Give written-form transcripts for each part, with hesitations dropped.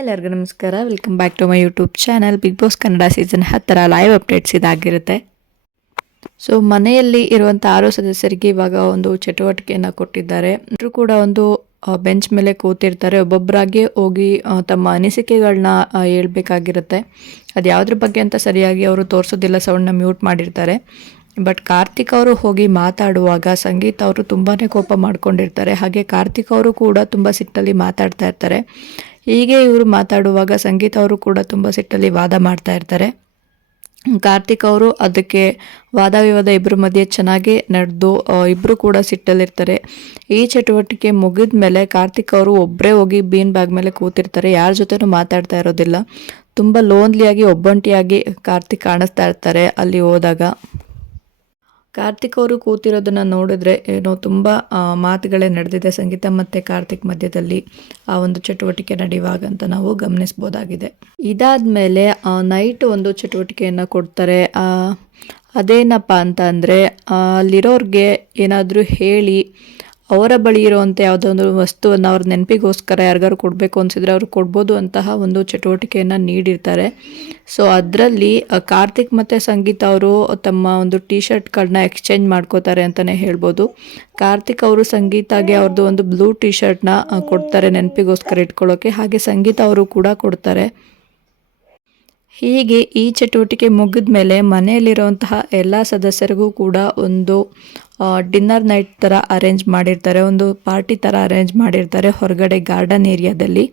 ಎಲ್ಲರಿಗೂ ನಮಸ್ಕಾರ. Welcome back to my YouTube channel. Bigg Boss Kannada season 10 live updates ಇದಾಗಿರುತ್ತೆ. So ಮನೆಯಲ್ಲಿ ಇರುವಂಥ 6 ಸದಸ್ಯರಿಗೆ ಇವಾಗ ಒಂದು ಚಟುವಟಿಕೆಯನ್ನು ಕೊಟ್ಟಿದ್ದಾರೆ. ಎಲ್ಲರೂ ಕೂಡ ಒಂದು ಬೆಂಚ್ ಮೇಲೆ ಕೂತಿರ್ತಾರೆ. ಒಬ್ಬೊಬ್ಬರಾಗಿ ಹೋಗಿ ತಮ್ಮ ಅನಿಸಿಕೆಗಳನ್ನ ಹೇಳ್ಬೇಕಾಗಿರುತ್ತೆ. ಅದು ಯಾವುದ್ರ ಬಗ್ಗೆ ಅಂತ ಸರಿಯಾಗಿ ಅವರು ತೋರಿಸೋದಿಲ್ಲ, ಸೌಂಡ್ನ ಮ್ಯೂಟ್ ಮಾಡಿರ್ತಾರೆ. ಬಟ್ ಕಾರ್ತಿಕ್ ಅವರು ಹೋಗಿ ಮಾತಾಡುವಾಗ ಸಂಗೀತ ಅವರು ತುಂಬಾ ಕೋಪ ಮಾಡ್ಕೊಂಡಿರ್ತಾರೆ. ಹಾಗೆ ಕಾರ್ತಿಕ್ ಅವರು ಕೂಡ ತುಂಬ ಸಿಟ್ಟಲ್ಲಿ ಮಾತಾಡ್ತಾ ಇರ್ತಾರೆ. ಹೀಗೆ ಇವರು ಮಾತಾಡುವಾಗ ಸಂಗೀತ ಅವರು ಕೂಡ ತುಂಬ ಸಿಟ್ಟಲ್ಲಿ ವಾದ ಮಾಡ್ತಾ ಇರ್ತಾರೆ. ಕಾರ್ತಿಕ್ ಅವರು ಅದಕ್ಕೆ ವಾದ ವಿವಾದ ಇಬ್ಬರ ಮಧ್ಯೆ ಚೆನ್ನಾಗಿ ನಡೆದು ಇಬ್ಬರು ಕೂಡ ಸಿಟ್ಟಲ್ಲಿರ್ತಾರೆ. ಈ ಚಟುವಟಿಕೆ ಮುಗಿದ ಮೇಲೆ ಕಾರ್ತಿಕ್ ಅವರು ಒಬ್ಬರೇ ಹೋಗಿ ಬೀನ್ ಬ್ಯಾಗ್ ಮೇಲೆ ಕೂತಿರ್ತಾರೆ. ಯಾರ ಜೊತೆನೂ ಮಾತಾಡ್ತಾ ಇರೋದಿಲ್ಲ. ತುಂಬ ಲೋನ್ಲಿಯಾಗಿ ಒಬ್ಬಂಟಿಯಾಗಿ ಕಾರ್ತಿಕ್ ಕಾಣಿಸ್ತಾ ಇರ್ತಾರೆ ಅಲ್ಲಿ ಹೋದಾಗ. ಕಾರ್ತಿಕ್ ಅವರು ಕೂತಿರೋದನ್ನು ನೋಡಿದ್ರೆ ಏನೋ ತುಂಬ ಮಾತುಗಳೇ ನಡೆದಿದೆ ಸಂಗೀತ ಮತ್ತು ಕಾರ್ತಿಕ್ ಮಧ್ಯದಲ್ಲಿ ಆ ಒಂದು ಚಟುವಟಿಕೆ ನಡೆಯುವಾಗ ಅಂತ ನಾವು ಗಮನಿಸ್ಬೋದಾಗಿದೆ. ಇದಾದಮೇಲೆ ನೈಟ್ ಒಂದು ಚಟುವಟಿಕೆಯನ್ನು ಕೊಡ್ತಾರೆ. ಅದೇನಪ್ಪ ಅಂತ ಅಂದರೆ ಅಲ್ಲಿರೋರಿಗೆ ಏನಾದರೂ ಹೇಳಿ ಅವರ ಬಳಿ ಇರುವಂಥ ಯಾವುದೋ ಒಂದು ವಸ್ತುವನ್ನು ಅವ್ರ ನೆನಪಿಗೋಸ್ಕರ ಯಾರಿಗಾರು ಕೊಡಬೇಕು ಅನಿಸಿದ್ರೆ ಅವ್ರು ಕೊಡ್ಬೋದು ಅಂತಹ ಒಂದು ಚಟುವಟಿಕೆಯನ್ನು ನೀಡಿರ್ತಾರೆ. ಸೊ ಅದರಲ್ಲಿ ಕಾರ್ತಿಕ್ ಮತ್ತು ಸಂಗೀತ ಅವರು ತಮ್ಮ ಒಂದು ಟೀ ಶರ್ಟ್ಗಳನ್ನ ಎಕ್ಸ್ಚೇಂಜ್ ಮಾಡ್ಕೋತಾರೆ ಅಂತಲೇ ಹೇಳ್ಬೋದು. ಕಾರ್ತಿಕ್ ಅವರು ಸಂಗೀತಾಗೆ ಅವ್ರದ್ದು ಒಂದು ಬ್ಲೂ ಟೀ ಶರ್ಟ್ನ ಕೊಡ್ತಾರೆ ನೆನಪಿಗೋಸ್ಕರ ಇಟ್ಕೊಳ್ಳೋಕ್ಕೆ. ಹಾಗೆ ಸಂಗೀತ ಅವರು ಕೂಡ ಕೊಡ್ತಾರೆ. ಹೀಗೆ ಈ ಚಟುವಟಿಕೆ ಮುಗಿದ ಮೇಲೆ ಮನೆಯಲ್ಲಿರುವಂತಹ ಎಲ್ಲ ಸದಸ್ಯರಿಗೂ ಕೂಡ ಒಂದು ಡಿನ್ನರ್ ನೈಟ್ ಥರ ಅರೇಂಜ್ ಮಾಡಿರ್ತಾರೆ. ಒಂದು ಪಾರ್ಟಿ ಥರ ಅರೇಂಜ್ ಮಾಡಿರ್ತಾರೆ ಹೊರಗಡೆ ಗಾರ್ಡನ್ ಏರಿಯಾದಲ್ಲಿ.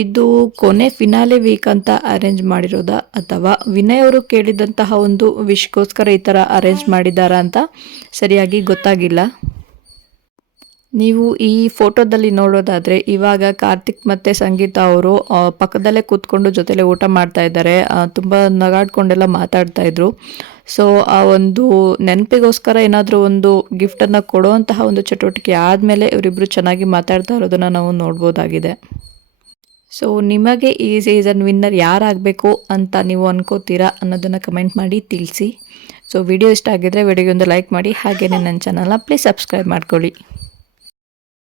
ಇದು ಕೊನೆ ಫಿನಾಲೆ ವೀಕ್ ಅಂತ ಅರೇಂಜ್ ಮಾಡಿರೋದಾ ಅಥವಾ ವಿನಯ್ ಅವರು ಕೇಳಿದಂತಹ ಒಂದು ವಿಶ್ಗೋಸ್ಕರ ಈ ಥರ ಅರೇಂಜ್ ಮಾಡಿದ್ದಾರಾ ಅಂತ ಸರಿಯಾಗಿ ಗೊತ್ತಾಗಿಲ್ಲ. ನೀವು ಈ ಫೋಟೋದಲ್ಲಿ ನೋಡೋದಾದರೆ ಇವಾಗ ಕಾರ್ತಿಕ್ ಮತ್ತು ಸಂಗೀತ ಅವರು ಪಕ್ಕದಲ್ಲೇ ಕೂತ್ಕೊಂಡು ಜೊತೆಲೆ ಊಟ ಮಾಡ್ತಾ ಇದ್ದಾರೆ. ತುಂಬ ನಗಾಡ್ಕೊಂಡೆಲ್ಲ ಮಾತಾಡ್ತಾ ಇದ್ರು. ಸೊ ಆ ಒಂದು ನೆನಪಿಗೋಸ್ಕರ ಏನಾದರೂ ಒಂದು ಗಿಫ್ಟನ್ನು ಕೊಡುವಂತಹ ಒಂದು ಚಟುವಟಿಕೆ ಆದಮೇಲೆ ಇವರಿಬ್ಬರು ಚೆನ್ನಾಗಿ ಮಾತಾಡ್ತಾ ಇರೋದನ್ನು ನಾವು ನೋಡ್ಬೋದಾಗಿದೆ. ಸೊ ನಿಮಗೆ ಈ ಸೀಸನ್ ವಿನ್ನರ್ ಯಾರಾಗಬೇಕು ಅಂತ ನೀವು ಅನ್ಕೋತೀರಾ ಅನ್ನೋದನ್ನು ಕಮೆಂಟ್ ಮಾಡಿ ತಿಳಿಸಿ. ಸೊ ವಿಡಿಯೋ ಇಷ್ಟ ಆಗಿದ್ದರೆ ವಿಡಿಯೋಗೆ ಒಂದು ಲೈಕ್ ಮಾಡಿ. ಹಾಗೆಯೇ ನನ್ನ ಚಾನಲ್ನ ಪ್ಲೀಸ್ ಸಬ್ಸ್ಕ್ರೈಬ್ ಮಾಡ್ಕೊಳ್ಳಿ.